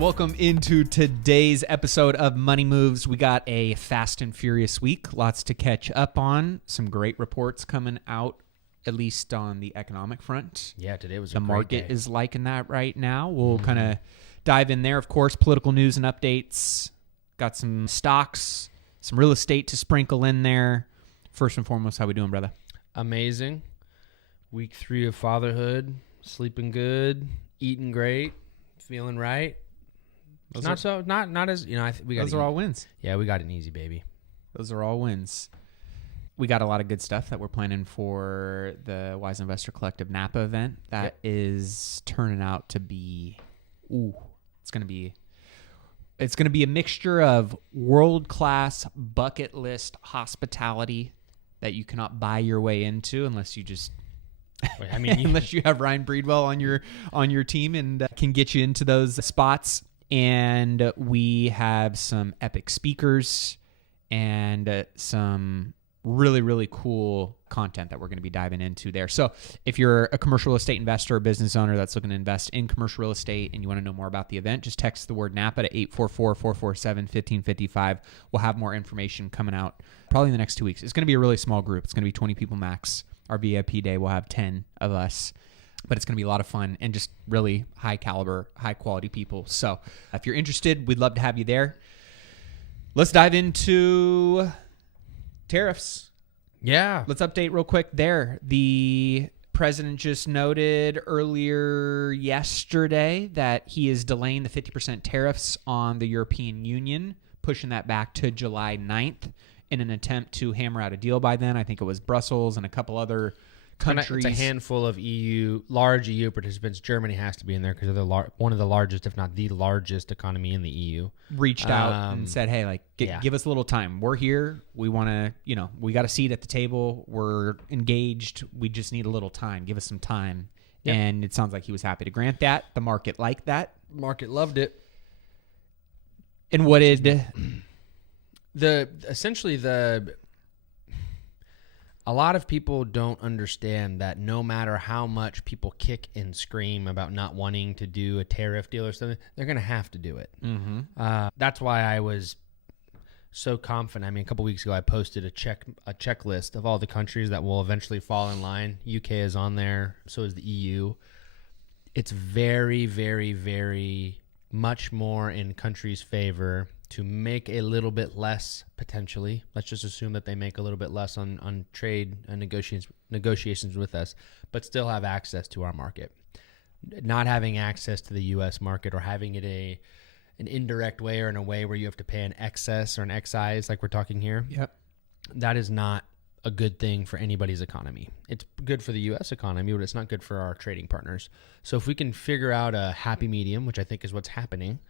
Welcome into today's episode of Money Moves. We got a fast and furious week. Lots to catch up on. Some great reports coming out, at least on the economic front. Yeah, today was the market is liking that right now. We'll kind of dive in there. Of course, political news and updates. Got some stocks, some real estate to sprinkle in there. First and foremost, how we doing, brother? Amazing. Week 3 of fatherhood. Sleeping good. Eating great. Feeling right. Not as we got. Those are all wins. Yeah, we got an easy baby. Those are all wins. We got a lot of good stuff that we're planning for the Wise Investor Collective Napa event. That is turning out to be, it's gonna be a mixture of world-class bucket list hospitality that you cannot buy your way into unless you just. Unless you have Ryan Breedwell on your team and can get you into those spots. And we have some epic speakers and some really, really cool content that we're going to be diving into there. So if you're a commercial real estate investor or business owner that's looking to invest in commercial real estate and you want to know more about the event, just text the word Napa to 844-447-1555. We'll have more information coming out probably in the next 2 weeks. It's going to be a really small group. It's going to be 20 people max. Our VIP day will have 10 of us. But it's going to be a lot of fun and just really high caliber, high quality people. So if you're interested, we'd love to have you there. Let's dive into tariffs. Yeah. Let's update real quick there. The president just noted earlier yesterday that he is delaying the 50% tariffs on the European Union, pushing that back to July 9th in an attempt to hammer out a deal by then. I think it was Brussels and a couple other countries. It's a handful of large EU participants. Germany has to be in there because they're one of the largest, if not the largest economy in the EU. Reached out and said, hey, give us a little time. We're here. We want to, we got a seat at the table. We're engaged. We just need a little time. Give us some time. Yep. And it sounds like he was happy to grant that. The market liked that. Market loved it. And what did... A lot of people don't understand that no matter how much people kick and scream about not wanting to do a tariff deal or something, they're going to have to do it. Mm-hmm. That's why I was so confident. I mean, a couple weeks ago, I posted a checklist of all the countries that will eventually fall in line. UK is on there. So is the EU. It's very, very, very much more in countries' favor to make a little bit less, potentially. Let's just assume that they make a little bit less on trade and negotiations with us, but still have access to our market. Not having access to the U.S. market or having it an indirect way or in a way where you have to pay an excess or an excise like we're talking here, that is not a good thing for anybody's economy. It's good for the U.S. economy, but it's not good for our trading partners. So if we can figure out a happy medium, which I think is what's happening,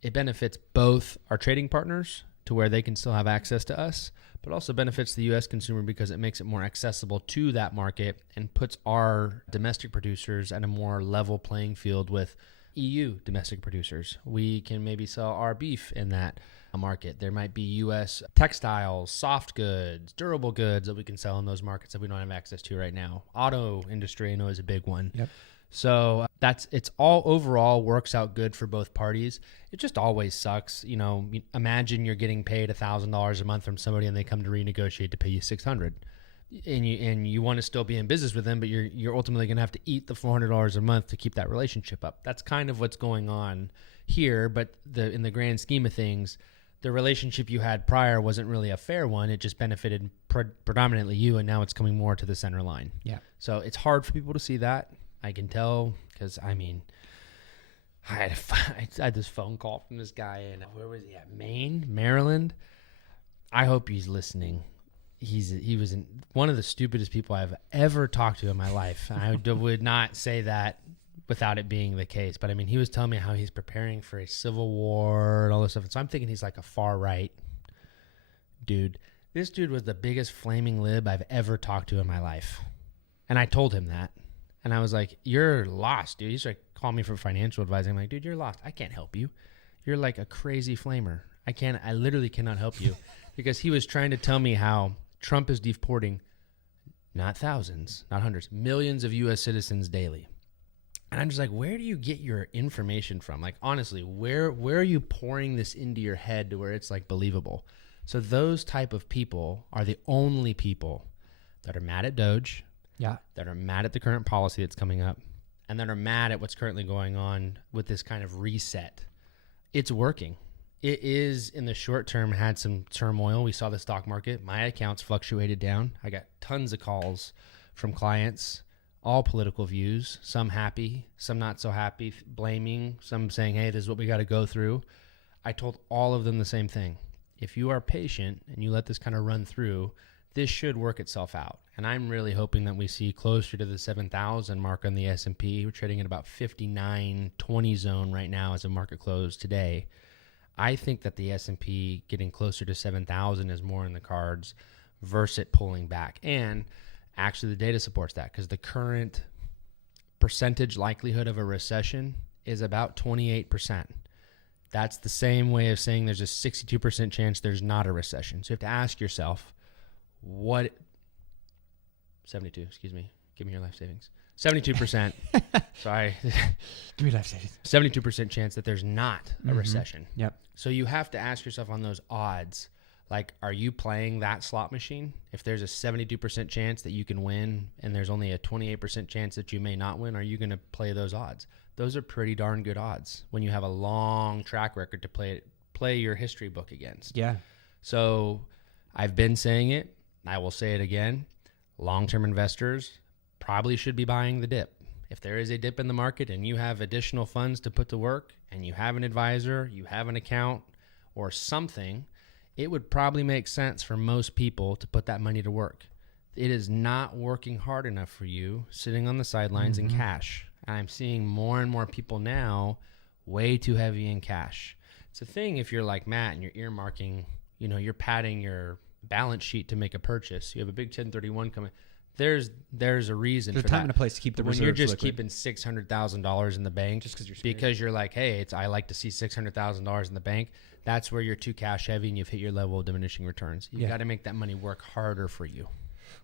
it benefits both our trading partners to where they can still have access to us, but also benefits the U.S. consumer because it makes it more accessible to that market and puts our domestic producers at a more level playing field with EU domestic producers. We can maybe sell our beef in that market. There might be U.S. textiles, soft goods, durable goods that we can sell in those markets that we don't have access to right now. Auto industry, I know, is a big one. Yep. So it's all overall works out good for both parties. It just always sucks. Imagine you're getting paid $1,000 a month from somebody and they come to renegotiate to pay you $600, and you want to still be in business with them, but you're ultimately going to have to eat the $400 a month to keep that relationship up. That's kind of what's going on here. But in the grand scheme of things, the relationship you had prior wasn't really a fair one. It just benefited predominantly you, and now it's coming more to the center line. Yeah. So it's hard for people to see that. I can tell because, I had this phone call from this guy in, where was he at? Maryland. I hope he's listening. He was one of the stupidest people I've ever talked to in my life. I would not say that without it being the case. But, he was telling me how he's preparing for a civil war and all this stuff. And so I'm thinking he's like a far-right dude. This dude was the biggest flaming lib I've ever talked to in my life. And I told him that. And I was like, you're lost, dude. He's like, call me for financial advice. I'm like, dude, you're lost. I can't help you. You're like a crazy flamer. I literally cannot help you. Because he was trying to tell me how Trump is deporting not thousands, not hundreds, millions of U.S. citizens daily. And I'm just like, where do you get your information from? Like, honestly, where are you pouring this into your head to where it's like believable? So those type of people are the only people that are mad at Doge, that are mad at the current policy that's coming up, and that are mad at what's currently going on with this kind of reset. It's working. It is, in the short term, had some turmoil. We saw the stock market. My accounts fluctuated down. I got tons of calls from clients, all political views, some happy, some not so happy, blaming, some saying, hey, this is what we got to go through. I told all of them the same thing. If you are patient and you let this kind of run through, this should work itself out. And I'm really hoping that we see closer to the 7,000 mark on the S&P. We're trading at about 59.20 zone right now as a market close today. I think that the S&P getting closer to 7,000 is more in the cards versus it pulling back. And actually the data supports that, because the current percentage likelihood of a recession is about 28%. That's the same way of saying there's a 62% chance there's not a recession. So you have to ask yourself, 72, excuse me. Give me your life savings. 72%. Sorry. Give me life savings. 72% chance that there's not a recession. Yep. So you have to ask yourself on those odds, like, are you playing that slot machine? If there's a 72% chance that you can win and there's only a 28% chance that you may not win, are you going to play those odds? Those are pretty darn good odds when you have a long track record to play your history book against. Yeah. So I've been saying it. I will say it again. Long-term investors probably should be buying the dip. If there is a dip in the market and you have additional funds to put to work and you have an advisor, you have an account or something, it would probably make sense for most people to put that money to work. It is not working hard enough for you sitting on the sidelines in cash. I'm seeing more and more people now way too heavy in cash. It's a thing if you're like Matt and you're earmarking, you're padding your balance sheet to make a purchase. You have a big 1031 coming. There's a reason There's for a time that. and a place to keep the reserves when you're just liquid. keeping $600,000 in the bank just because you're like, hey, I like to see $600,000 in the bank. That's where you're too cash heavy and you've hit your level of diminishing returns. You got to make that money work harder for you.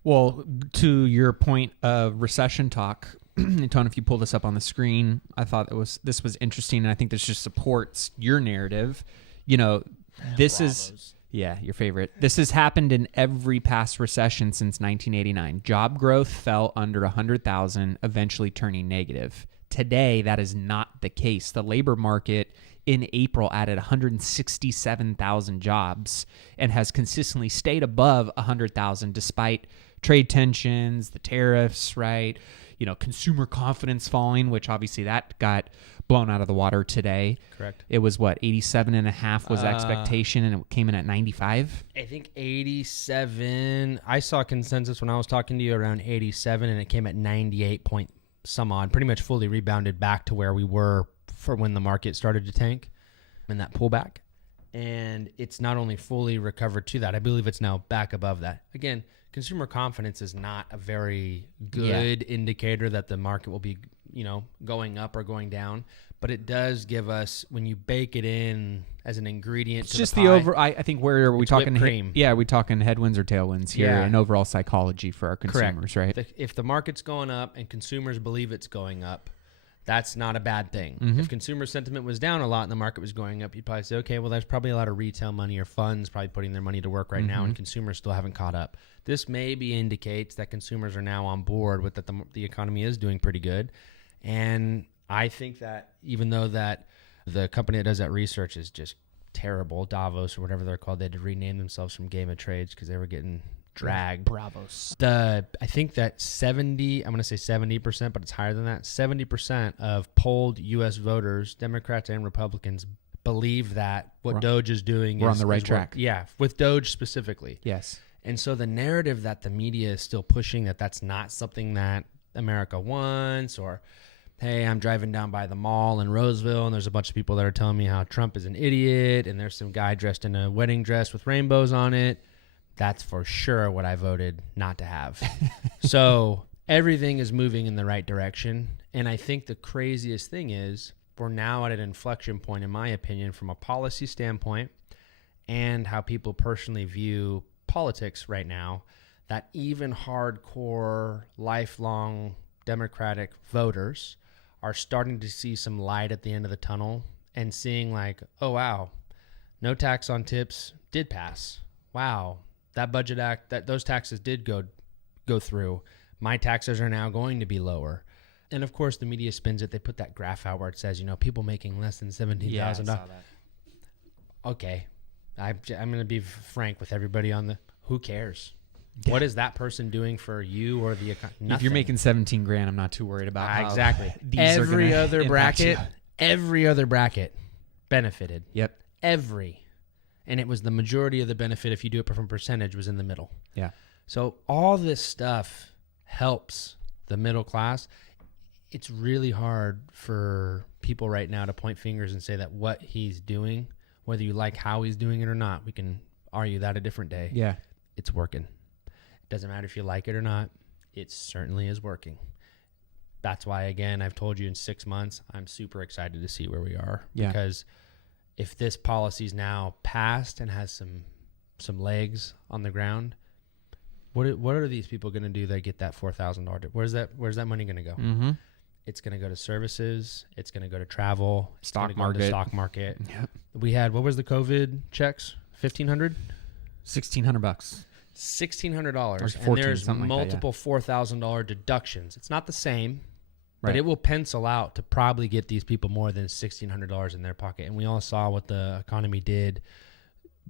Well, to your point of recession talk, Tony, if you pull this up on the screen, I thought this was interesting, and I think this just supports your narrative. This is your favorite. This has happened in every past recession since 1989. Job growth fell under 100,000, eventually turning negative. Today, that is not the case. The labor market in April added 167,000 jobs and has consistently stayed above 100,000 despite trade tensions, the tariffs, right? Consumer confidence falling, which obviously that got blown out of the water today. Correct. It was 87.5 was expectation, and it came in at 95. I think 87. I saw consensus when I was talking to you around 87, and it came at 98 point some odd. Pretty much fully rebounded back to where we were for when the market started to tank and that pullback. And it's not only fully recovered to that, I believe it's now back above that. Again, consumer confidence is not a very good indicator that the market will be, going up or going down. But it does give us, when you bake it in as an ingredient, it's just the over. I think where are we talking? Cream. Are we talking headwinds or tailwinds here, and overall psychology for our consumers, right? If the market's going up and consumers believe it's going up, that's not a bad thing. If consumer sentiment was down a lot and the market was going up, you'd probably say, okay, well, there's probably a lot of retail money or funds probably putting their money to work right now, and consumers still haven't caught up. This maybe indicates that consumers are now on board with that the economy is doing pretty good. And I think that even though that the company that does that research is just terrible, Davos or whatever they're called, they had to rename themselves from Game of Trades because they were getting dragged. Bravos. I think that 70%, but it's higher than that, 70% of polled U.S. voters, Democrats and Republicans, believe that what Doge is doing we're on the right track. Yeah, with Doge specifically. Yes. And so the narrative that the media is still pushing, that that's not something that America wants, or, hey, I'm driving down by the mall in Roseville and there's a bunch of people that are telling me how Trump is an idiot and there's some guy dressed in a wedding dress with rainbows on it. That's for sure what I voted not to have. So everything is moving in the right direction. And I think the craziest thing is we're now at an inflection point, in my opinion, from a policy standpoint and how people personally view politics right now, that even hardcore, lifelong Democratic voters are starting to see some light at the end of the tunnel and seeing like, oh, wow, no tax on tips did pass. Wow, that budget act, those taxes did go through. My taxes are now going to be lower. And of course, the media spins it. They put that graph out where it says, people making less than $17,000. Yeah, I saw that. Okay, I'm going to be frank with everybody who cares? Yeah. What is that person doing for you or the economy? If you're making 17 grand, I'm not too worried about how exactly. these Every are other bracket benefited. Yep. And it was the majority of the benefit, if you do it from percentage, was in the middle. Yeah. So all this stuff helps the middle class. It's really hard for people right now to point fingers and say that what he's doing, whether you like how he's doing it or not, we can argue that a different day. Yeah. It's working. It doesn't matter if you like it or not. It certainly is working. That's why, again, I've told you in 6 months, I'm super excited to see where we are. Yeah. Because if this policy is now passed and has some legs on the ground, what are these people going to do that get that $4,000? Where's that money going to go? Mm-hmm. It's going to go to services. It's going to go to travel. Stock market. Stock market. Yep. We had, what was the COVID checks? $1,500? $1,600. $1,600. Or And there's something like that, multiple $4,000 deductions. It's not the same, but Right. it will pencil out to probably get these people more than $1,600 in their pocket. And we all saw what the economy did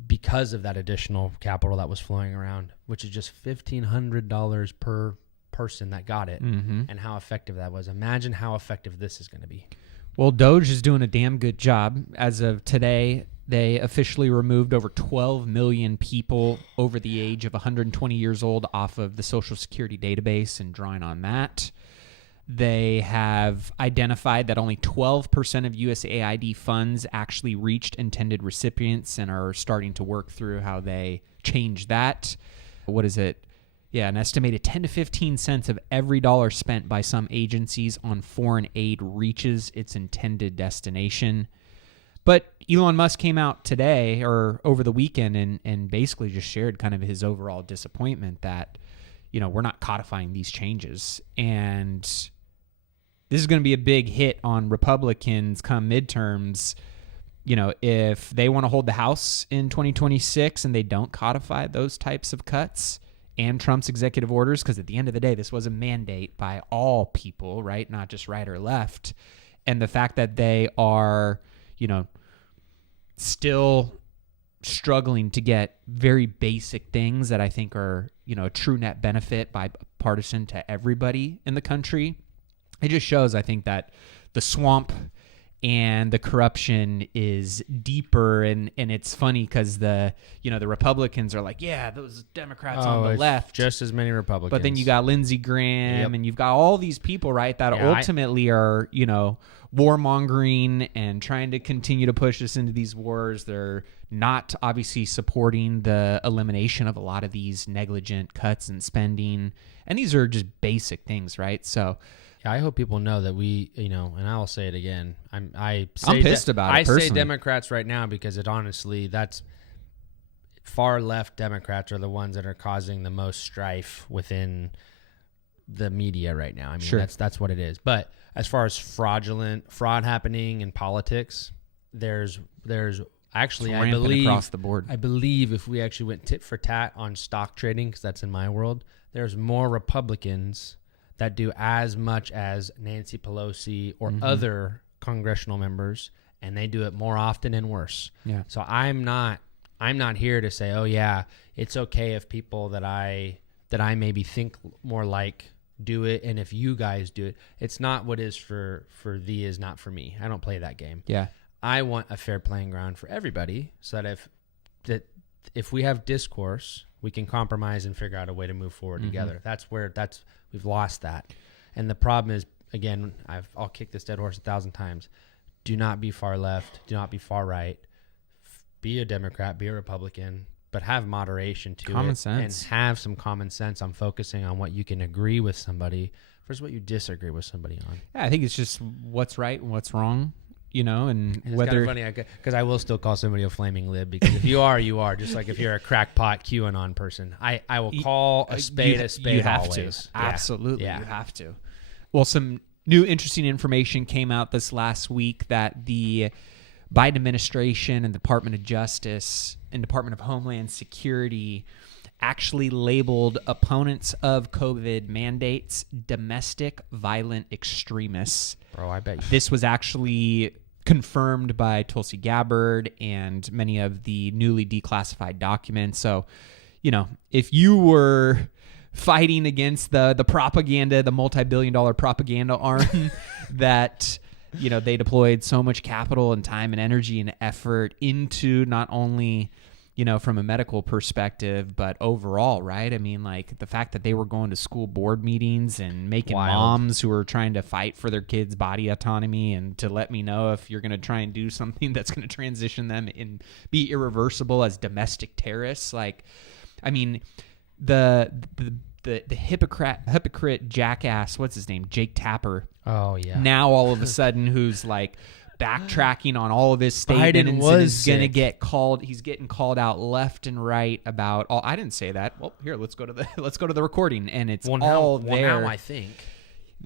because of that additional capital that was flowing around, which is just $1,500 per person that got it, Mm-hmm. and how effective that was. Imagine how effective this is going to be. Well, Doge is doing a damn good job. As of today, they officially removed over 12 million people over the age of 120 years old off of the Social Security database and drawing on that. They have identified that only 12% of USAID funds actually reached intended recipients and are starting to work through how they change that. What is it? Yeah, an estimated 10 to 15 cents of every dollar spent by some agencies on foreign aid reaches its intended destination. But Elon Musk came out today or over the weekend and basically just shared kind of his overall disappointment that, we're not codifying these changes. And this is going to be a big hit on Republicans come midterms. If they want to hold the House in 2026 and they don't codify those types of cuts and Trump's executive orders, because at the end of the day, this was a mandate by all people, right? Not just right or left. And the fact that they are, still struggling to get very basic things that I think are, a true net benefit bipartisan to everybody in the country. It just shows, I think, that the swamp and the corruption is deeper, and it's funny because the Republicans are like, yeah, those Democrats on the left, just as many Republicans. but then you got Lindsey Graham, and you've got all these people, right, that ultimately are warmongering and trying to continue to push us into these wars. They're not obviously supporting the elimination of a lot of these negligent cuts and spending, and these are just basic things, right? So. I hope people know that we, and I'll say it again. I'm pissed about it. I personally. say Democrats right now because it honestly, that's far left Democrats are the ones that are causing the most strife within the media right now. I mean, Sure. that's what it is. But as far as fraud happening in politics, there's actually, It's I rampant believe across the board. I believe if we actually went tit for tat on stock trading, because that's in my world, there's more Republicans that do as much as Nancy Pelosi or other congressional members, and they do it more often and worse. Yeah. So I'm not here to say, oh yeah, it's okay if people that I maybe think more like do it, and if you guys do it. It's not what is for thee is not for me. I don't play that game. Yeah. I want a fair playing ground for everybody, so that if we have discourse, we can compromise and figure out a way to move forward together. We've lost that. And the problem is, again, I'll kick this dead horse 1,000 times. Do not be far left. Do not be far right. Be a Democrat, be a Republican, but have moderation to Common it. sense. And have some common sense on focusing on what you can agree with somebody versus what you disagree with somebody on. Yeah, I think it's just what's right and what's wrong, and It's whether kind of funny because I will still call somebody a flaming lib, because if you are, you are. Just like if you're a crackpot QAnon person, I will call a spade you have always. to. Absolutely, Yeah. you have to. Well, some new interesting information came out this last week that the Biden administration and the Department of Justice and Department of Homeland Security actually labeled opponents of COVID mandates domestic violent extremists. Bro, I bet you. This was actually confirmed by Tulsi Gabbard and many of the newly declassified documents. So, if you were fighting against the propaganda, the multi-billion-dollar propaganda arm that, they deployed so much capital and time and energy and effort into, not only from a medical perspective, but overall, right? I mean, like the fact that they were going to school board meetings and making moms who were trying to fight for their kids' body autonomy and to let me know if you're going to try and do something that's going to transition them and be irreversible as domestic terrorists. Like, I mean, the hypocrite jackass, what's his name? Jake Tapper. Oh, yeah. Now all of a sudden who's like backtracking on all of his statements and is going to get called. He's getting called out left and right about all. I didn't say that. Well, here, let's go to the recording, and it's there. Now I think.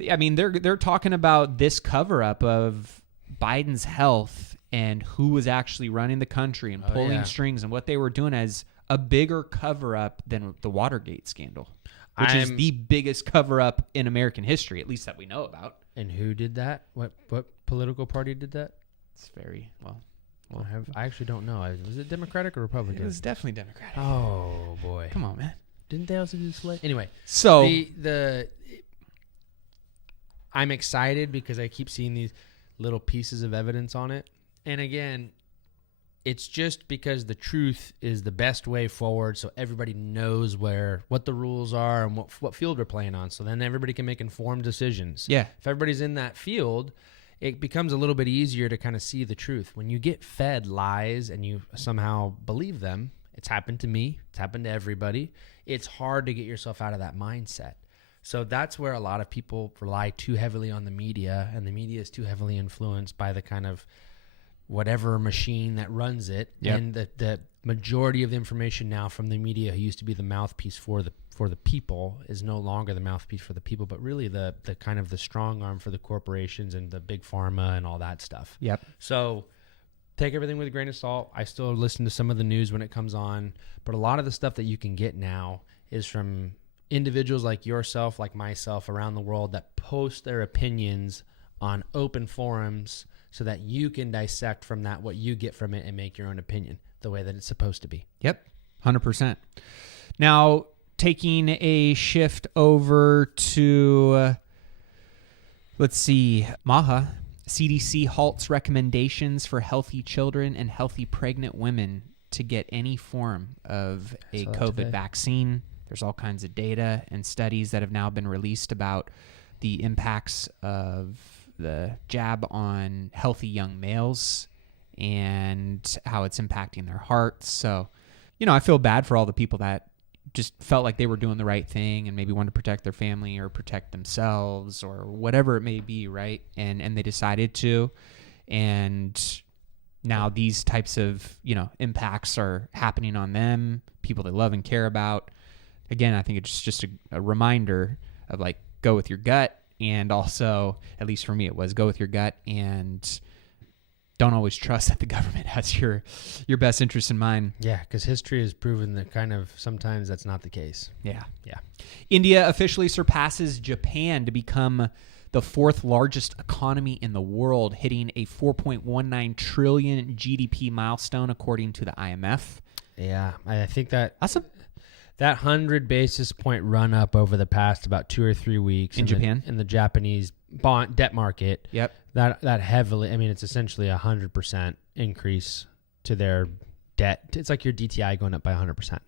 I mean, they're talking about this cover up of Biden's health and who was actually running the country and pulling strings and what they were doing as a bigger cover up than the Watergate scandal, which is the biggest cover up in American history, at least that we know about. And who did that? What political party did that? It's very well. I actually don't know. Was it Democratic or Republican? It was definitely Democratic. Oh boy! Come on, man. Didn't they also do slave? Anyway, so I'm excited because I keep seeing these little pieces of evidence on it, and again, it's just because the truth is the best way forward, so everybody knows what the rules are and what field we're playing on, so then everybody can make informed decisions. Yeah. If everybody's in that field, it becomes a little bit easier to kind of see the truth. When you get fed lies and you somehow believe them, it's happened to me, it's happened to everybody, it's hard to get yourself out of that mindset. So that's where a lot of people rely too heavily on the media, and the media is too heavily influenced by the kind of whatever machine that runs it. Yep. And the majority of the information now from the media, who used to be the mouthpiece for the people, is no longer the mouthpiece for the people, but really the kind of the strong arm for the corporations and the big pharma and all that stuff. Yep. So take everything with a grain of salt. I still listen to some of the news when it comes on, but a lot of the stuff that you can get now is from individuals like yourself, like myself, around the world that post their opinions on open forums, so that you can dissect from that what you get from it and make your own opinion the way that it's supposed to be. Yep, 100%. Now, taking a shift over to, let's see, Maha, CDC halts recommendations for healthy children and healthy pregnant women to get any form of a COVID vaccine. There's all kinds of data and studies that have now been released about the impacts of the jab on healthy young males and how it's impacting their hearts. So, I feel bad for all the people that just felt like they were doing the right thing and maybe wanted to protect their family or protect themselves or whatever it may be, right? And they decided to. And now these types of, impacts are happening on them, people they love and care about. Again, I think it's just a reminder of like, go with your gut. And also, at least for me, it was go with your gut and don't always trust that the government has your best interest in mind. Yeah, because history has proven that kind of sometimes that's not the case. Yeah. India officially surpasses Japan to become the fourth largest economy in the world, hitting a 4.19 trillion GDP milestone, according to the IMF. Yeah, I think that 100 basis point run up over the past about 2 or 3 weeks in Japan, in the Japanese bond debt market. Yep. That heavily, I mean, it's essentially 100% increase to their debt. It's like your DTI going up by 100%.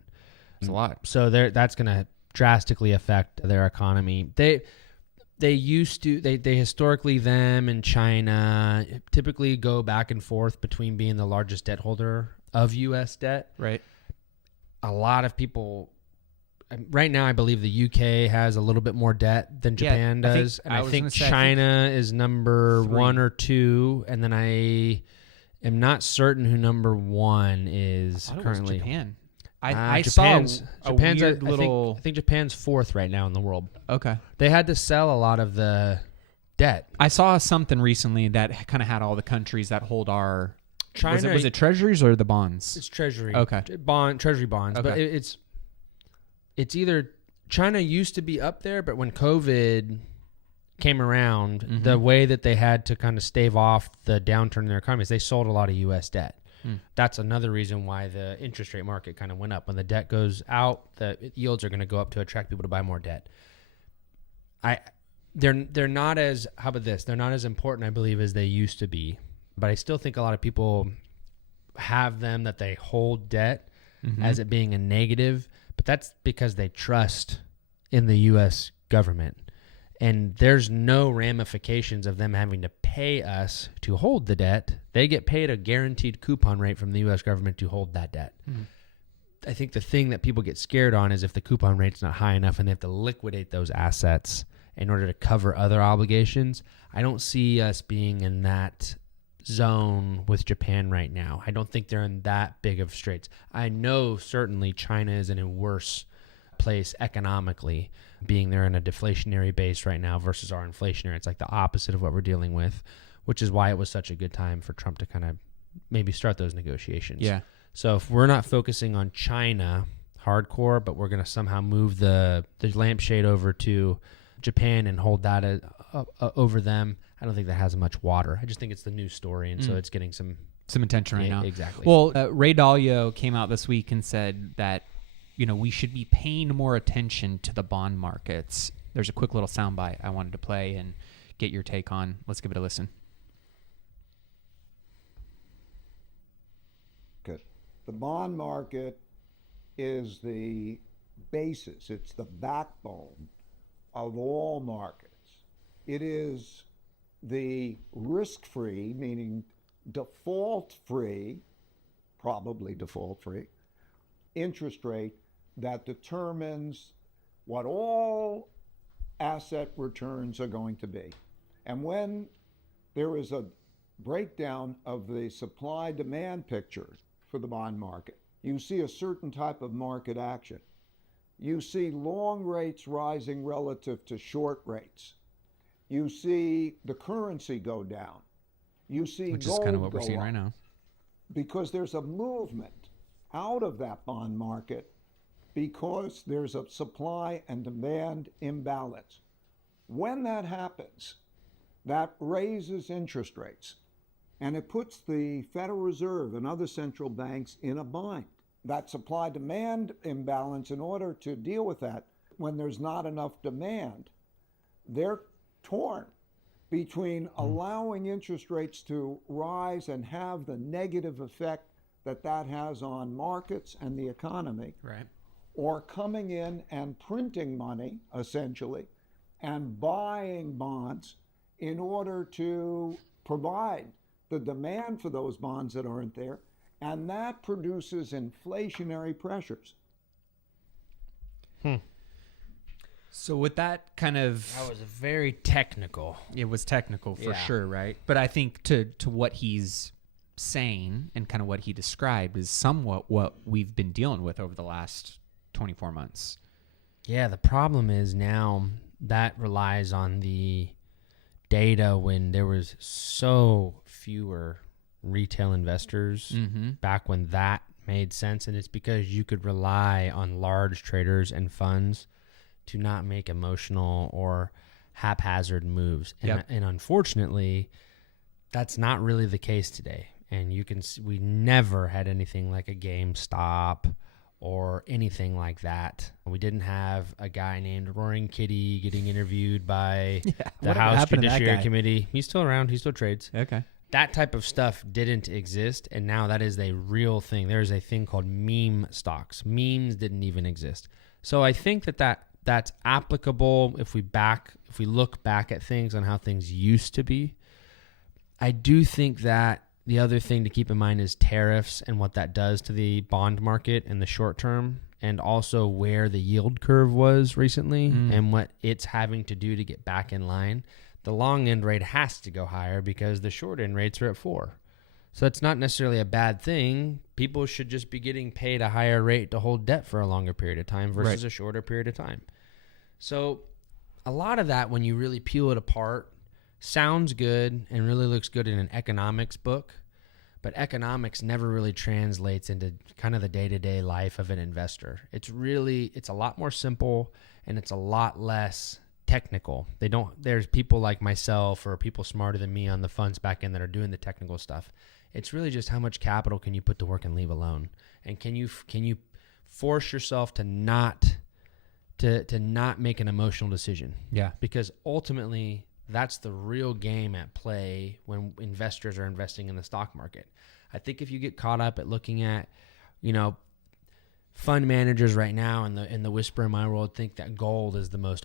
It's a lot. So that's going to drastically affect their economy. They historically, them and China typically go back and forth between being the largest debt holder of U.S. debt. Right. A lot of people. Right now, I believe the UK has a little bit more debt than Japan does. I think China is number 1 or 2. And then I am not certain who number 1 is currently. Japan. I Japan's I think Japan's 4th right now in the world. Okay. They had to sell a lot of the debt. I saw something recently that kind of had all the countries that hold our. China, was it treasuries or the bonds? It's treasury. Okay. Treasury bonds. Okay. But it's either China used to be up there, but when COVID came around, the way that they had to kind of stave off the downturn in their economy is they sold a lot of U.S. debt. That's another reason why the interest rate market kind of went up. When the debt goes out, the yields are going to go up to attract people to buy more debt. They're not as, how about this? They're not as important, I believe, as they used to be. But I still think a lot of people have them that they hold debt as it being a negative. But that's because they trust in the U.S. government. And there's no ramifications of them having to pay us to hold the debt. They get paid a guaranteed coupon rate from the U.S. government to hold that debt. I think the thing that people get scared on is if the coupon rate's not high enough and they have to liquidate those assets in order to cover other obligations. I don't see us being in that zone with Japan right now. I don't think they're in that big of straits. I know certainly China is in a worse place economically, being they're in a deflationary base right now versus our inflationary. It's like the opposite of what we're dealing with, which is why it was such a good time for Trump to kind of maybe start those negotiations. Yeah. So if we're not focusing on China hardcore, but we're going to somehow move the lampshade over to Japan and hold that over them, I don't think that has much water. I just think it's the news story, and so it's getting some attention right now. Exactly. Well, Ray Dalio came out this week and said that we should be paying more attention to the bond markets. There's a quick little soundbite I wanted to play and get your take on. Let's give it a listen. Good. The bond market is the basis. It's the backbone of all markets. It is the risk-free, meaning default-free, probably default-free, interest rate that determines what all asset returns are going to be. And when there is a breakdown of the supply-demand picture for the bond market, you see a certain type of market action. You see long rates rising relative to short rates. You see the currency go down. You see which gold is kind of what go we're seeing up. right now. Because there's a movement out of that bond market because there's a supply and demand imbalance. When that happens, that raises interest rates, and it puts the Federal Reserve and other central banks in a bind. That supply-demand imbalance, in order to deal with that, when there's not enough demand, they're torn between allowing interest rates to rise and have the negative effect that has on markets and the economy, Right. or coming in and printing money, essentially, and buying bonds in order to provide the demand for those bonds that aren't there, and that produces inflationary pressures. So with that kind of... That was very technical. It was technical for Yeah. sure, right? But I think to what he's saying and kind of what he described is somewhat what we've been dealing with over the last 24 months. Yeah, the problem is now that relies on the data when there was so fewer retail investors back when that made sense. And it's because you could rely on large traders and funds to not make emotional or haphazard moves. And unfortunately, that's not really the case today. And you can see, we never had anything like a GameStop or anything like that. We didn't have a guy named Roaring Kitty getting interviewed by the what House happened to that Judiciary guy? Committee. He's still around. He still trades. Okay. That type of stuff didn't exist, and now that is a real thing. There's a thing called meme stocks. Memes didn't even exist. So I think that's applicable if we look back at things on how things used to be. I do think that the other thing to keep in mind is tariffs and what that does to the bond market in the short term, and also where the yield curve was recently and what it's having to do to get back in line. The long end rate has to go higher because the short end rates are at 4. So that's not necessarily a bad thing. People should just be getting paid a higher rate to hold debt for a longer period of time versus a shorter period of time. So a lot of that, when you really peel it apart, sounds good and really looks good in an economics book, but economics never really translates into kind of the day-to-day life of an investor. It's a lot more simple and it's a lot less technical. There's people like myself or people smarter than me on the funds back end that are doing the technical stuff. It's really just how much capital can you put to work and leave alone? And can you force yourself to not make an emotional decision? Yeah. Because ultimately, that's the real game at play when investors are investing in the stock market. I think if you get caught up at looking at, fund managers right now in the whisper in my world think that gold is the most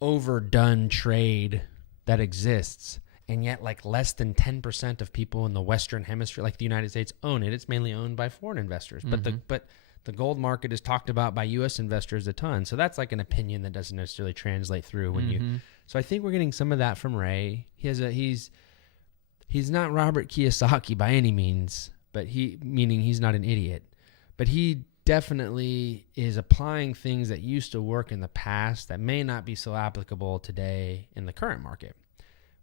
overdone trade that exists. And yet like less than 10% of people in the Western hemisphere, like the United States, own it. It's mainly owned by foreign investors. Mm-hmm. But the gold market is talked about by U.S. investors a ton. So that's like an opinion that doesn't necessarily translate through when Mm-hmm. So I think we're getting some of that from Ray. He's not Robert Kiyosaki by any means, but meaning he's not an idiot. But he definitely is applying things that used to work in the past that may not be so applicable today in the current market.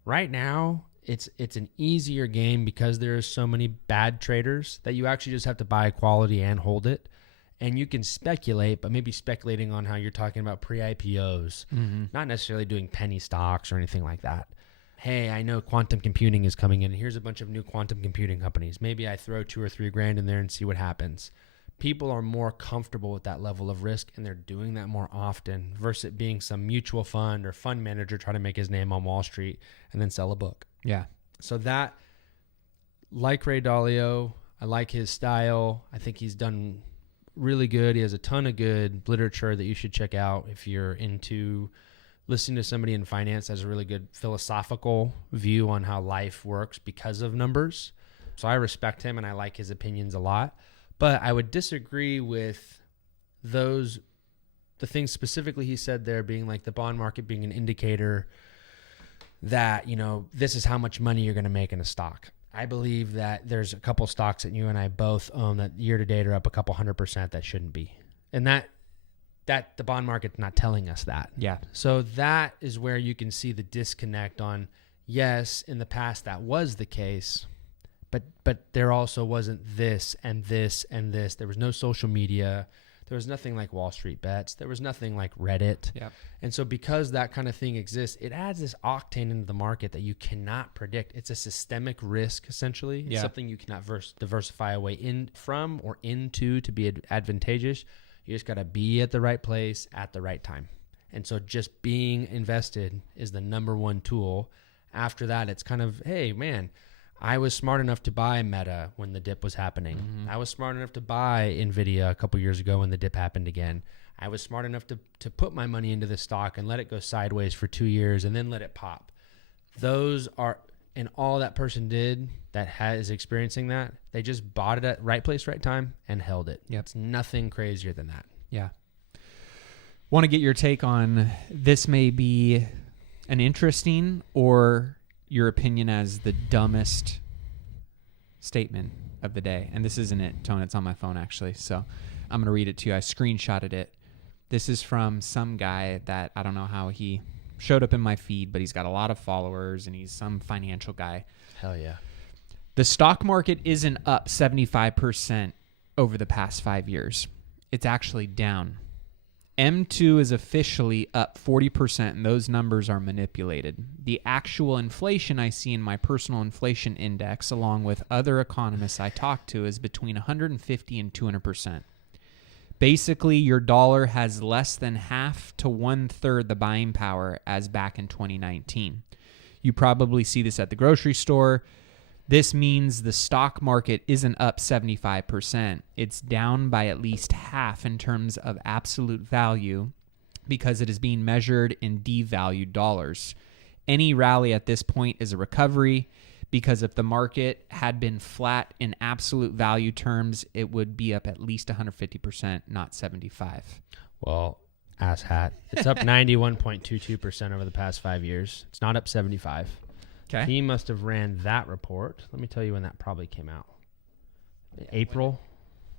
Right now, it's an easier game because there are so many bad traders that you actually just have to buy quality and hold it. And you can speculate, but maybe speculating on how you're talking about pre-IPOs, not necessarily doing penny stocks or anything like that. Hey, I know quantum computing is coming in, and here's a bunch of new quantum computing companies. Maybe I throw $2,000 or $3,000 in there and see what happens. People are more comfortable with that level of risk, and they're doing that more often versus it being some mutual fund or fund manager trying to make his name on Wall Street and then sell a book. Yeah. So that, like Ray Dalio, I like his style. I think he's done really good. He has a ton of good literature that you should check out if you're into listening to somebody in finance that has a really good philosophical view on how life works because of numbers. So I respect him and I like his opinions a lot. But I would disagree with the things specifically he said there being like the bond market being an indicator that, this is how much money you're going to make in a stock. I believe that there's a couple stocks that you and I both own that year to date are up a couple 100% that shouldn't be. And that the bond market's not telling us that. Yeah. So that is where you can see the disconnect on, yes, in the past that was the case, but there also wasn't this and this and this. There was no social media. There was nothing like Wall Street Bets. There was nothing like Reddit. Yep. And so because that kind of thing exists, it adds this octane into the market that you cannot predict. It's a systemic risk, essentially. It's something you cannot diversify away in from or into to be advantageous. You just got to be at the right place at the right time. And so just being invested is the number one tool. After that, it's kind of, hey, man, I was smart enough to buy Meta when the dip was happening. Mm-hmm. I was smart enough to buy NVIDIA a couple years ago when the dip happened again. I was smart enough to put my money into the stock and let it go sideways for 2 years and then let it pop. Those are, and all that person did that is experiencing that, they just bought it at right place, right time and held it. Yep. It's nothing crazier than that. Yeah. Want to get your take on this may be an interesting or your opinion as the dumbest statement of the day. And this isn't it, Tone. It's on my phone, actually. So I'm going to read it to you. I screenshotted it. This is from some guy that I don't know how he showed up in my feed, but he's got a lot of followers and he's some financial guy. Hell yeah. The stock market isn't up 75% over the past 5 years. It's actually down. M2 is officially up 40%, and those numbers are manipulated. The actual inflation I see in my personal inflation index, along with other economists I talk to, is between 150 and 200%. Basically, your dollar has less than half to one-third the buying power as back in 2019. You probably see this at the grocery store. This means the stock market isn't up 75%. It's down by at least half in terms of absolute value because it is being measured in devalued dollars. Any rally at this point is a recovery because if the market had been flat in absolute value terms, it would be up at least 150%, not 75. Well, asshat. It's up 91.22% over the past 5 years. It's not up 75. Okay. He must have ran that report. Let me tell you when that probably came out. April.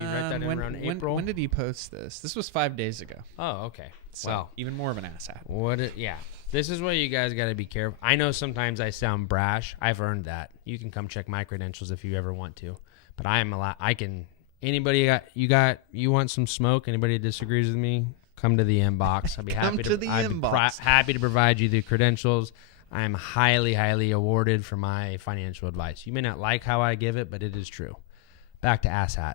You write that in around April? When did he post this? This was 5 days ago. Oh, okay. So Well, even more of an asshat. yeah. This is where you guys got to be careful. I know sometimes I sound brash. I've earned that. You can come check my credentials if you ever want to. But I am a lot. I can. Anybody you want some smoke? Anybody that disagrees with me? Come to the inbox. I'll be happy to the inbox. Happy to provide you the credentials. I am highly, highly awarded for my financial advice. You may not like how I give it, but it is true. Back to asshat.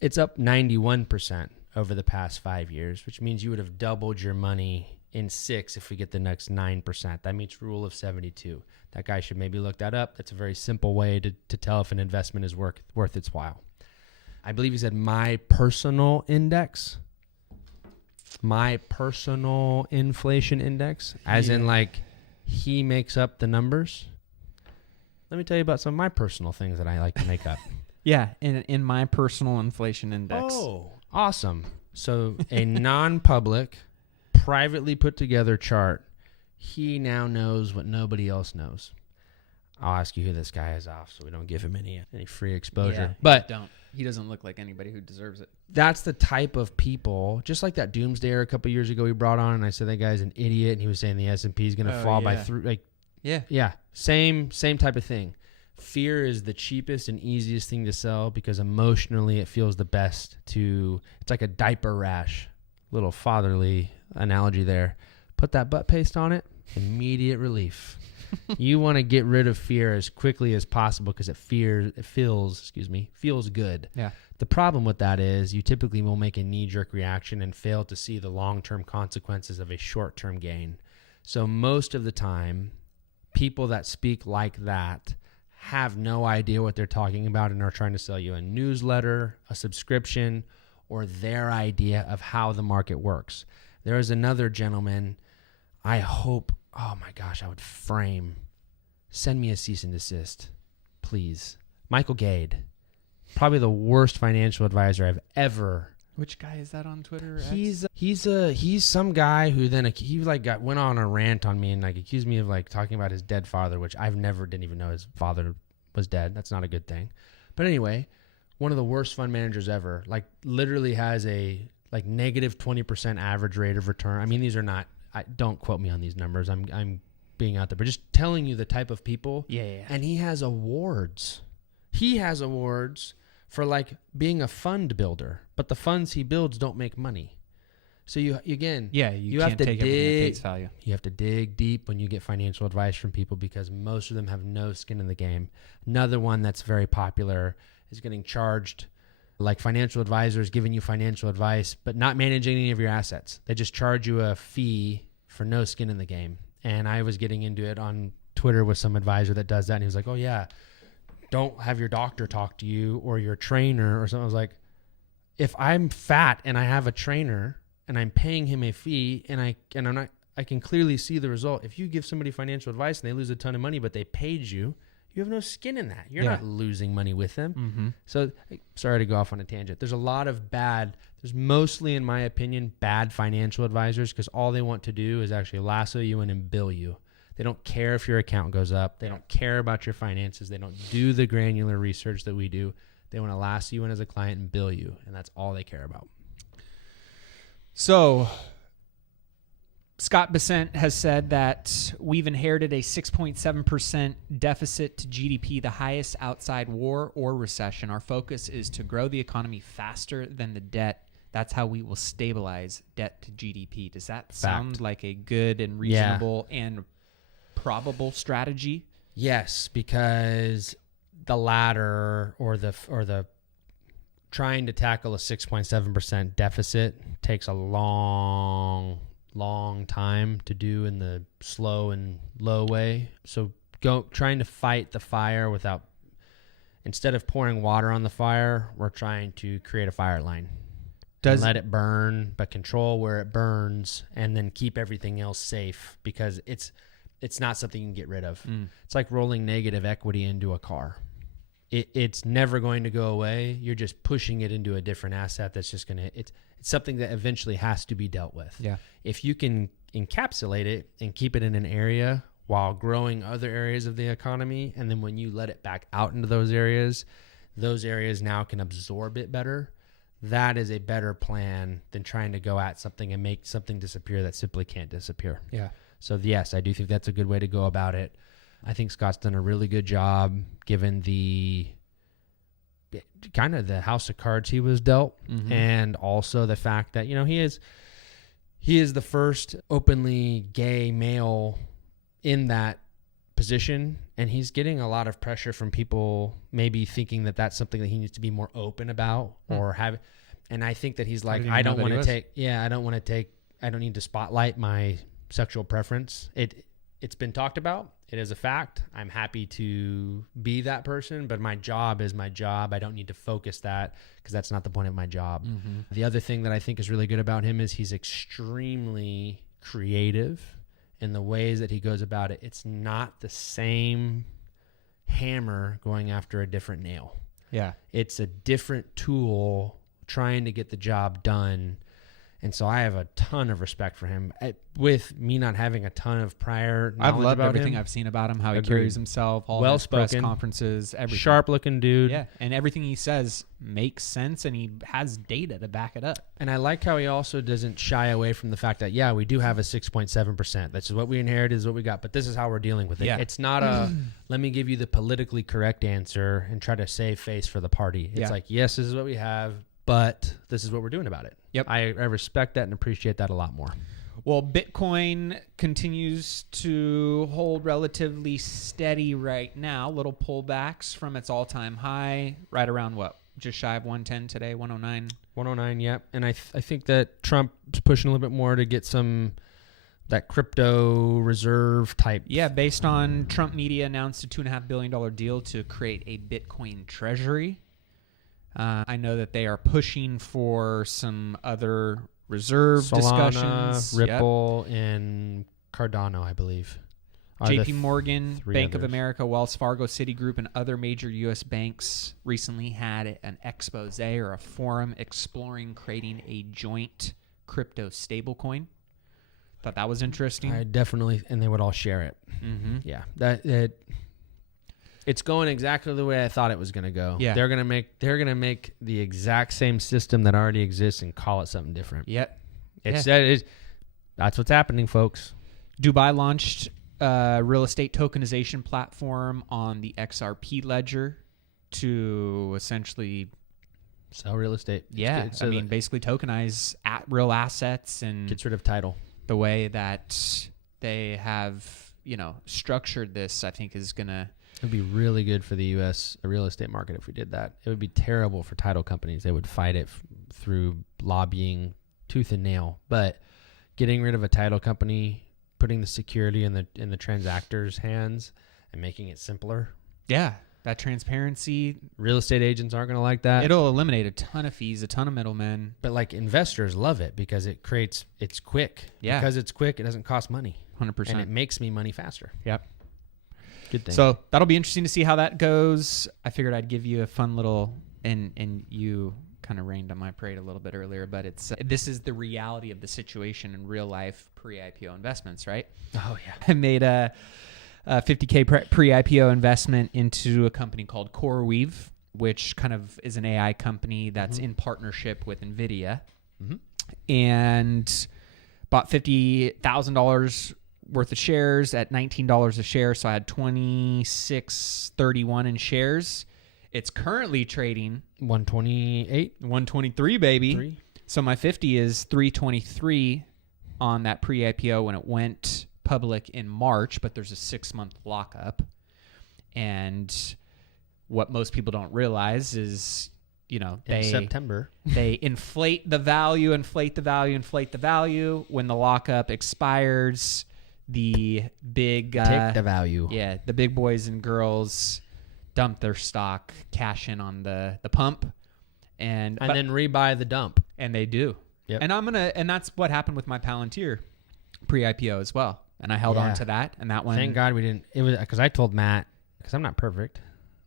It's up 91% over the past 5 years, which means you would have doubled your money in 6 if we get the next 9%. That meets rule of 72. That guy should maybe look that up. That's a very simple way to tell if an investment is worth its while. I believe he said my personal index, my personal inflation index, as in like he makes up the numbers. Let me tell you about some of my personal things that I like to make up. Yeah, in my personal inflation index. Oh, awesome. So a non-public, privately put together chart. He now knows what nobody else knows. I'll ask you who this guy is off so we don't give him any free exposure. Yeah, but he doesn't look like anybody who deserves it. That's the type of people, just like that doomsdayer a couple years ago we brought on, and I said that guy's an idiot, and he was saying the S&P is going to fall by 3. Like, yeah, same type of thing. Fear is the cheapest and easiest thing to sell because emotionally it feels the best to. It's like a diaper rash. Little fatherly analogy there. Put that butt paste on it, immediate relief. You want to get rid of fear as quickly as possible because it feels good. Yeah. The problem with that is you typically will make a knee-jerk reaction and fail to see the long-term consequences of a short-term gain. So most of the time, people that speak like that have no idea what they're talking about and are trying to sell you a newsletter, a subscription, or their idea of how the market works. There is another gentleman, I hope, oh my gosh, I would send me a cease and desist, please. Michael Gade, probably the worst financial advisor I've ever. Which guy is that on Twitter? He's some guy who then went on a rant on me and like accused me of like talking about his dead father, which didn't even know his father was dead. That's not a good thing. But anyway, one of the worst fund managers ever. Like literally has a like negative 20% average rate of return. I mean, these are not. Don't quote me on these numbers. I'm being out there, but just telling you the type of people. Yeah. And he has awards. He has awards for like being a fund builder, but the funds he builds don't make money. So you have to take everything at face value. You have to dig deep when you get financial advice from people because most of them have no skin in the game. Another one that's very popular is getting charged like financial advisors giving you financial advice, but not managing any of your assets. They just charge you a fee for no skin in the game. And I was getting into it on Twitter with some advisor that does that. And he was like, oh yeah, don't have your doctor talk to you or your trainer or something. I was like, if I'm fat and I have a trainer and I'm paying him a fee and I can clearly see the result. If you give somebody financial advice and they lose a ton of money, but they paid you, you have no skin in that. You're not losing money with them. Mm-hmm. So sorry to go off on a tangent. There's mostly, in my opinion, bad financial advisors because all they want to do is actually lasso you in and bill you. They don't care if your account goes up. They don't care about your finances. They don't do the granular research that we do. They want to lasso you in as a client and bill you, and that's all they care about. So Scott Bessent has said that we've inherited a 6.7% deficit to GDP, the highest outside war or recession. Our focus is to grow the economy faster than the debt. That's how we will stabilize debt to GDP. Does that sound like a good and reasonable and probable strategy? Yes, because the latter or the trying to tackle a 6.7% deficit takes a long time to do in the slow and low way. So trying to fight the fire instead of pouring water on the fire, we're trying to create a fire line. Let it burn, but control where it burns and then keep everything else safe because it's not something you can get rid of. It's like rolling negative equity into a car. It's never going to go away. You're just pushing it into a different asset that's just it's something that eventually has to be dealt with. Yeah. If you can encapsulate it and keep it in an area while growing other areas of the economy, and then when you let it back out into those areas now can absorb it better. that is a better plan than trying to go at something and make something disappear that simply can't disappear. Yeah. So yes, I do think that's a good way to go about it. I think Scott's done a really good job given the kind of the house of cards he was dealt, and also the fact that, he is the first openly gay male in that position, and he's getting a lot of pressure from people maybe thinking that that's something that he needs to be more open about or have. And I think that he's like, I don't want to I don't need to spotlight my sexual preference. It's been talked about. It is a fact. I'm happy to be that person, but my job is my job. I don't need to focus that because that's not the point of my job. The other thing that I think is really good about him is he's extremely creative in the ways that he goes about it. It's not the same hammer going after a different nail. Yeah. It's a different tool trying to get the job done. And so I have a ton of respect for him. With me not having a ton of prior knowledge I've loved about everything him, I've seen about him, how he Agreed. carries himself, all his press Well-spoken, conferences, everything. sharp-looking dude. Yeah, and everything he says makes sense, and he has data to back it up. And I like how he also doesn't shy away from the fact that, yeah, we do have a 6.7%. That's what we inherited, is what we got, but this is how we're dealing with it. Yeah. It's not a, let me give you the politically correct answer and try to save face for the party. It's Yeah. like, yes, this is what we have, but this is what we're doing about it. Yep. I respect that and appreciate that a lot more. Well, Bitcoin continues to hold relatively steady right now. Little pullbacks from its all-time high, right around what? Just shy of 110 today, 109. 109, yep. And I think that Trump's pushing a little bit more to get that crypto reserve type. Yeah, based on Trump media announced a $2.5 billion deal to create a Bitcoin treasury. I know that they are pushing for some other reserve Solana, discussions. Ripple, and Cardano, I believe. JP Morgan, three Bank of others. America, Wells Fargo, Citigroup, and other major U.S. banks recently had an expose or a forum exploring creating a joint crypto stablecoin. Thought that was interesting. I definitely, and they would all share it. Mm-hmm. Yeah, it's going exactly the way I thought it was going to go. Yeah. They're gonna make the exact same system that already exists and call it something different. Yep. That's what's happening, folks. Dubai launched a real estate tokenization platform on the XRP ledger to essentially Sell real estate. Yeah, So basically tokenize real assets and gets rid of title. the way that they have, structured this, I think is going to... It would be really good for the U.S. real estate market if we did that. It would be terrible for title companies. They would fight it through lobbying tooth and nail. But getting rid of a title company, putting the security in the transactor's hands and making it simpler. Yeah, that transparency. Real estate agents aren't going to like that. It'll eliminate a ton of fees, a ton of middlemen. But like investors love it because it's quick. Yeah. Because it's quick, it doesn't cost money. 100%. And it makes me money faster. Yep. Good thing. So that'll be interesting to see how that goes. I figured I'd give you a fun little, and you kind of rained on my parade a little bit earlier, but this is the reality of the situation in real life pre-IPO investments, right? Oh, yeah. I made a $50K pre-IPO investment into a company called CoreWeave, which kind of is an AI company that's in partnership with NVIDIA, and bought $50,000 worth of shares at $19 a share. So I had $26.31 in shares. It's currently trading 128, 123, baby. 3. So my 50 is 323 on that pre-IPO when it went public in March, but there's a 6-month lockup. And what most people don't realize is, in September. They inflate the value. When the lockup expires, the big Take the value. Yeah, the big boys and girls dump their stock, cash in on the pump, and then rebuy the dump. And they do. Yep. And that's what happened with my Palantir pre-IPO as well. And I held on to that, and that one. Thank God we didn't. It was because I told Matt, because I'm not perfect.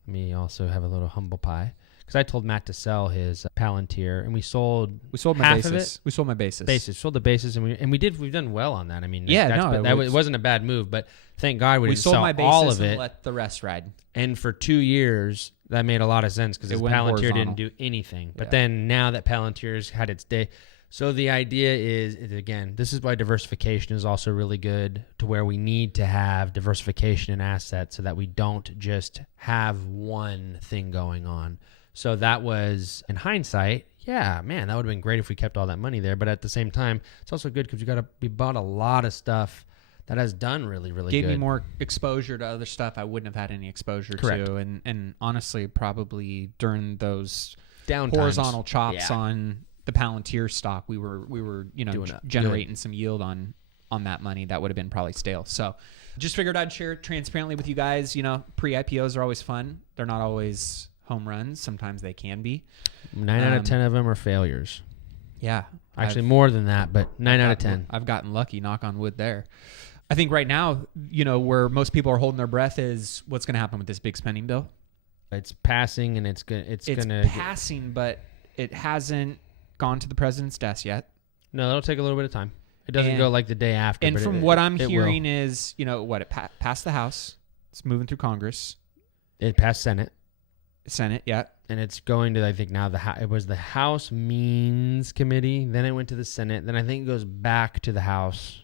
Let me also have a little humble pie. Because I told Matt to sell his Palantir, and we sold my half basis. of it. We sold my basis. Sold the basis, and we've done well on that. I mean, yeah, it wasn't a bad move, but thank God we didn't sold sell my basis all of it. And let the rest ride. And for 2 years, That made a lot of sense because It went Palantir horizontal. didn't do anything. But Yeah. then now that Palantir's had its day. So the idea is, again, this is why diversification is also really good, to where we need to have diversification in assets so that we don't just have one thing going on. So that was, in hindsight, yeah, man, that would have been great if we kept all that money there. But at the same time, it's also good because we bought a lot of stuff that has done really, really Gave good. me more exposure to other stuff I wouldn't have had any exposure Correct. to. And honestly, probably during those Down horizontal times. chops Yeah. on the Palantir stock, we were Doing it generating some yield on that money that would have been probably stale. So just figured I'd share it transparently with you guys. Pre-IPOs are always fun. They're not always home runs. Sometimes they can be. 9 out of 10 of them are failures. Yeah. Actually, more than that, but 9 out of gotten- 10. I've gotten lucky, knock on wood there. I think right now, where most people are holding their breath is what's going to happen with this big spending bill. It's passing, and it's It's gonna passing, but it hasn't gone to the president's desk yet. No, that'll take a little bit of time. It doesn't And- go like the day after. And but from it, what I'm it will. hearing is, it passed the House. It's moving through Congress. It passed Senate, Senate, yeah. and it's going to, I think now it was the House Means Committee. Then it went to the Senate. Then I think it goes back to the House,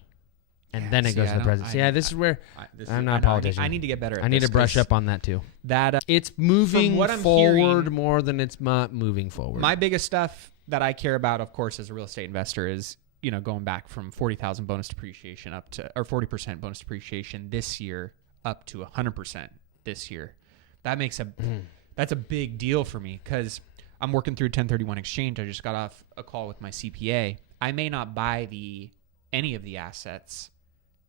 and then it goes to the presidency. This is where I'm not a politician. I need to get better at I need this to brush 'cause up on that too. That It's moving what I'm forward hearing- more than it's not moving forward. my biggest stuff that I care about, of course, as a real estate investor is, going back from 40,000 bonus depreciation up to, or 40% bonus depreciation this year up to 100% this year. That makes that's a big deal for me because I'm working through 1031 exchange. I just got off a call with my CPA. I may not buy any of the assets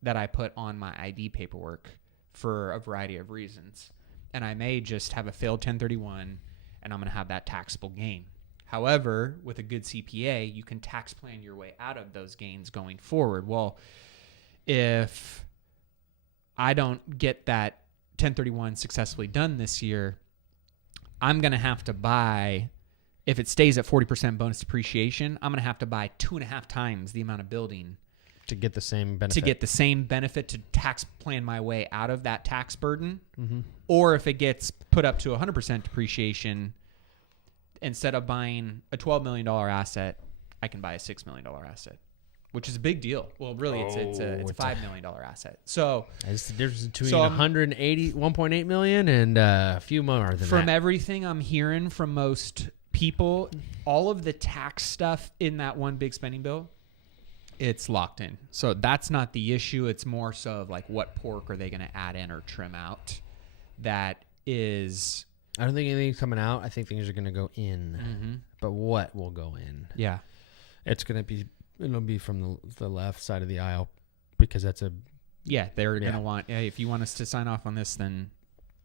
that I put on my ID paperwork for a variety of reasons. And I may just have a failed 1031 and I'm going to have that taxable gain. However, with a good CPA, you can tax plan your way out of those gains going forward. Well, if I don't get that 1031 successfully done this year, I'm going to have to buy, if it stays at 40% bonus depreciation, I'm going to have to buy 2.5 times the amount of building to get the same benefit. to get the same benefit to tax plan my way out of that tax burden. Mm-hmm. Or if it gets put up to 100% depreciation, instead of buying a $12 million asset, I can buy a $6 million asset, which is a big deal. Well, really, it's a $5 million asset. So It's the difference between So, 1.8 million and a few more than from that. everything I'm hearing from most people, all of the tax stuff in that one big spending bill, it's locked in. So that's not the issue. It's more so of like what pork are they going to add in or trim out. That is, I don't think anything's coming out. I think things are going to go in. But what will go in? yeah. It'll be from the left side of the aisle because that's Yeah, they're going to want, hey, if you want us to sign off on this, then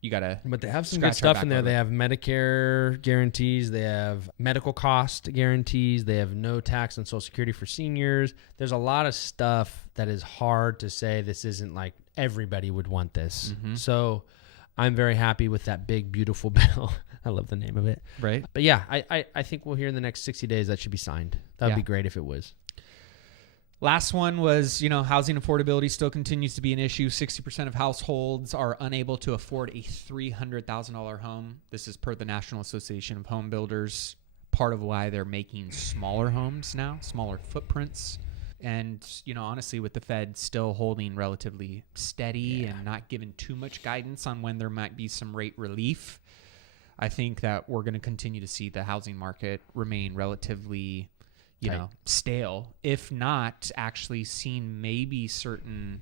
you got to. But they have some Scratch good stuff our in there. back They have Medicare guarantees. They have medical cost guarantees. They have no tax on Social Security for seniors. There's a lot of stuff that is hard to say this isn't like everybody would want this. So I'm very happy with that big, beautiful bill. I love the name of it. Right. But yeah, I think we'll hear in the next 60 days that should be signed. That would Yeah. be great if it was. Last one was, housing affordability still continues to be an issue. 60% of households are unable to afford a $300,000 home. This is per the National Association of Home Builders. Part of why they're making smaller homes now, smaller footprints. And, honestly, with the Fed still holding relatively steady and not giving too much guidance on when there might be some rate relief, I think that we're going to continue to see the housing market remain relatively stale, if not actually seen maybe certain,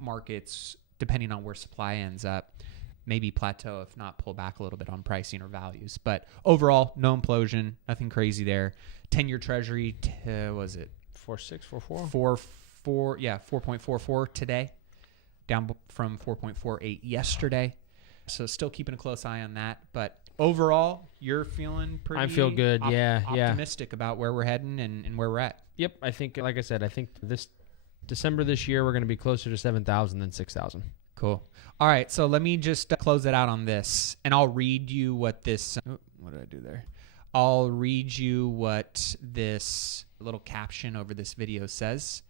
markets, depending on where supply ends up, maybe plateau, if not pull back a little bit on pricing or values. But overall, no implosion, nothing crazy there. 10-year treasury, was it 4.644? 4.44 today, down from 4.48 yesterday. So still keeping a close eye on that. But overall, you're feeling pretty I feel good. Yeah. optimistic about where we're heading and where we're at. Yep. I think, like I said, this December this year, we're going to be closer to 7,000 than 6,000. Cool. All right, so let me just close it out on this, and I'll read you what this what did I do there? I'll read you what this little caption over this video says.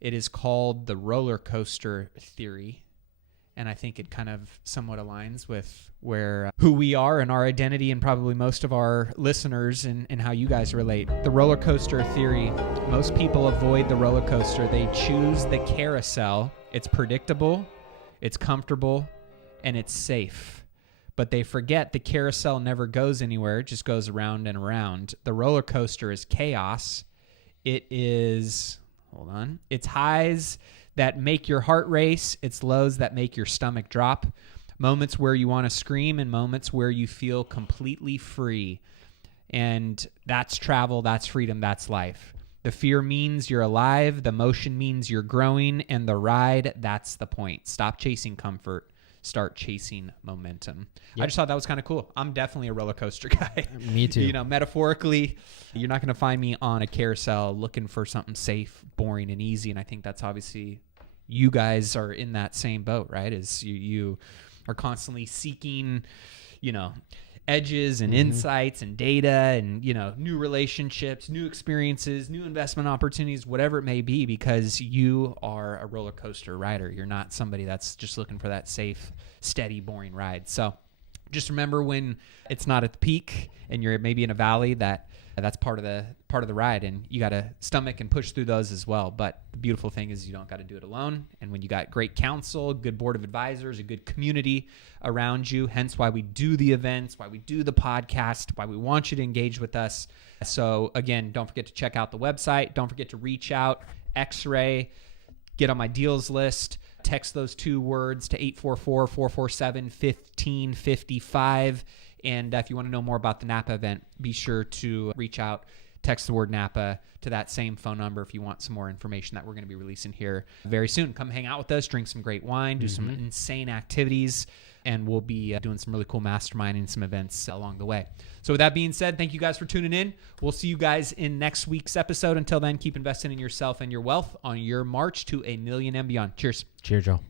It is called the roller coaster theory, And I think it kind of somewhat aligns with who we are and our identity, and probably most of our listeners and how you guys relate. The roller coaster theory, most people avoid the roller coaster. They choose the carousel. It's predictable, it's comfortable, and it's safe. But they forget the carousel never goes anywhere. It just goes around and around. The roller coaster is chaos. It is, it's highs that make your heart race. It's lows that make your stomach drop. Moments where you want to scream and moments where you feel completely free. And that's travel, that's freedom, that's life. The fear means you're alive. The motion means you're growing. And the ride, that's the point. Stop chasing comfort. Start chasing momentum. Yep. I just thought that was kind of cool. I'm definitely a roller coaster guy. Me too. You know, metaphorically, you're not going to find me on a carousel looking for something safe, boring, and easy. And I think that's obviously, you guys are in that same boat, right? Is you are constantly seeking, you know, edges and insights and data and, you know, new relationships, new experiences, new investment opportunities, whatever it may be, because you are a roller coaster rider. You're not somebody that's just looking for that safe, steady, boring ride. So just remember, when it's not at the peak and you're maybe in a valley, that's part of the ride, and you got to stomach and push through those as well. But the beautiful thing is you don't got to do it alone. And when you got great counsel, good board of advisors, a good community around you, hence why we do the events, why we do the podcast, why we want you to engage with us. So again, don't forget to check out the website. Don't forget to reach out, X-ray, get on my deals list. Text those 2 words to 844-447-1555. And if you want to know more about the Napa event, be sure to reach out, text the word Napa to that same phone number if you want some more information that we're going to be releasing here very soon. Come hang out with us, drink some great wine, do some insane activities, and we'll be doing some really cool masterminding, some events along the way. So with that being said, thank you guys for tuning in. We'll see you guys in next week's episode. Until then, keep investing in yourself and your wealth on your march to $1 million and beyond. Cheers. Cheers, Joe.